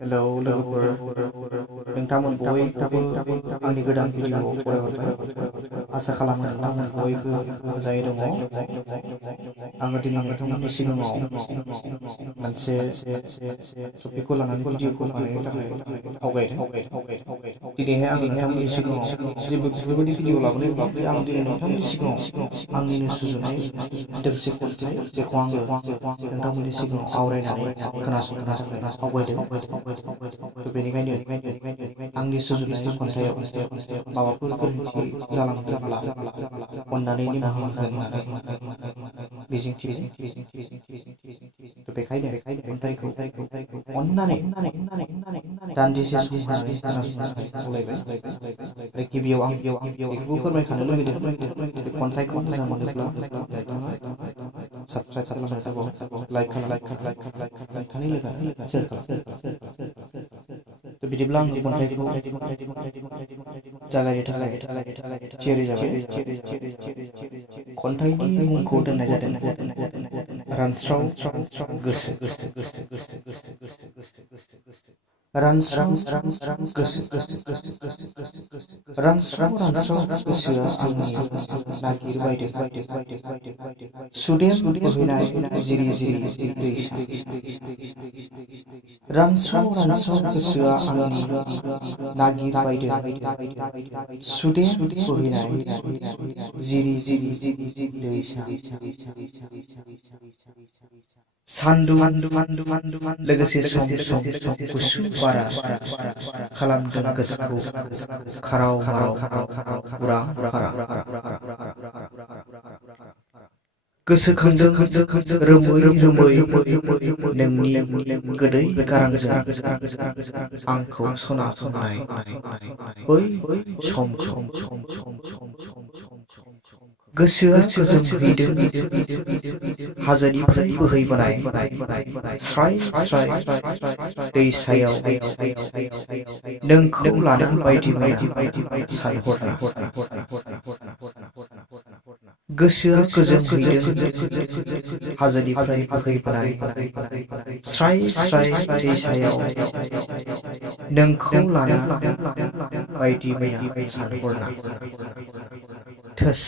hello लोगोफोर नोंथांमोन बयबो आंनि गोदान भिडिअ फरायहरबाय आसा खालामो नोंथांमोन बयबो मोजाङै दङ आङो दिनै नोंथांमोननि सिगाङाव मोनसे टपिकखौ लानानै भिडिअखौ बानायनो थाखाय आवगायदों दिनैहाय आङो नोंथांमोननि सिगाङाव जेबो बेफोरबायदि भिडिअ लाबोनाय नङाखै आं दिनै नोंथांमोननि सिगाङाव आंनिनो सुजुनाय दोंसे खन्थाइ बेखौ आङो नोंथांमोननि सिगाङाव आवरायनानै खोनासंनो थाखाय आवगायदों बेनिखायनो आंनि सुजुनाय खन्थाइयाव माबाफोर गोरोन्थि जालांदोंब्ला अन्नानै निमाहा होगोन होननानै मिजिंथियो बेखायनो खन्थाइखौ अन्नानै दान्दिसे सम होनानै खोनासंनो थाखाय खावलायबाय आरो गिबियाव आं बेखौबो फोरमायखानो लुबैदों खन्थाइखौ मोजां मोनोब्ला नोंथाङा साबस्क्राइब खालामनो लाइक नोंथांनि लोगोनो शेयार खालाम बिदिब्ला आं खन्थाइखौ जागायनो थाखाय थियारि जाबाय खन्थाइनि मुंखौ दोननाय जादों रानस्राव गोसो रानस्राव गोसो रानस्राव गोसोआ आंनि नागिरबायदों सुदेम बोहैनाय जिरि जिरि दैसा रानस्राव गोसोआ आंनि नागिरबायदों सुदेम बोहैनाय जिरि जिरि दैसा सान्दुं लोगोसे सम गुसु बारा खालामदों गोसोखौ खाराव माराव उरां फारां गोसोखांदों रोमै नोंनि गोदै गारांजों आंखौ सना होनाय बै समखौ गोसोआ गोजोनहैदों हाजोनिफ्राय बोहैबोनाय स्राय स्राय दैसायाव नोंखौ लानो बायदि मैया सानहरना गोसोआ गोजोनहैदों हाजोनिफ्राय बोहैबोनाय स्राय स्राय दैसायाव नोंखौ लानो बायदि मैया सानहरना थोस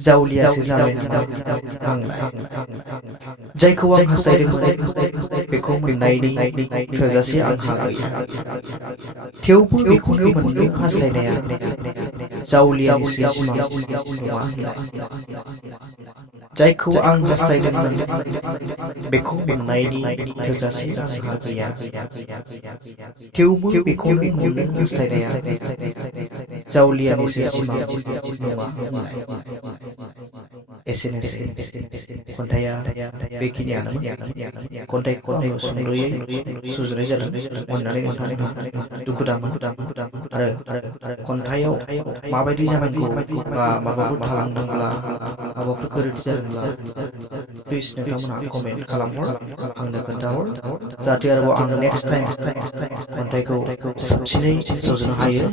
जावलियासो जाबाय आंलाय जायखौ आं हास्थायदोंमोन बेखौ मोननायनि थोजासे आंहा गैया थेवबो बेखौनो मोननो हास्थायनाया जावलियानिसो सिमां नङा जायखौ आं हास्थायदोंमोन बेखौ मोननायनि थोजासे आंहा गैया थेवबो बेखौनो मोननो हास्थायनाया जावलियानिसो सिमां नङा एसेनोसै खन्थाइया बेखिनियानोमोन खन्थाइखौ आङो सुंद'यै सुजुनाय जादों अन्नानै नोंथांमोनहा दुखु दामोन आरो खन्थाइयाव माबायदि जानांगौ बा माबाफोर थालांदोंब्ला माबाफोर गोरोन्थि जादोंब्ला प्लिज नोंथांमोनहा कमेन्ट खालामहर आंनो खोन्थाहर जाहाथे आरोबाव आं नेक्स्ट टाइम खन्थाइखौ साबसिनै सुजुनो हायो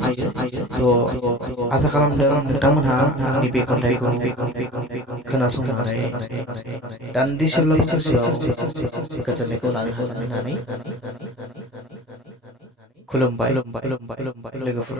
आसा खालामदों नोंथांमोनहा आंनि बे खन्थाइखौ खोनासंनानै दान्दिसेब्लाबो गोसोआव गोजोननायखौ लानो हागोन होननानै खुलुमबाय लोगोफोर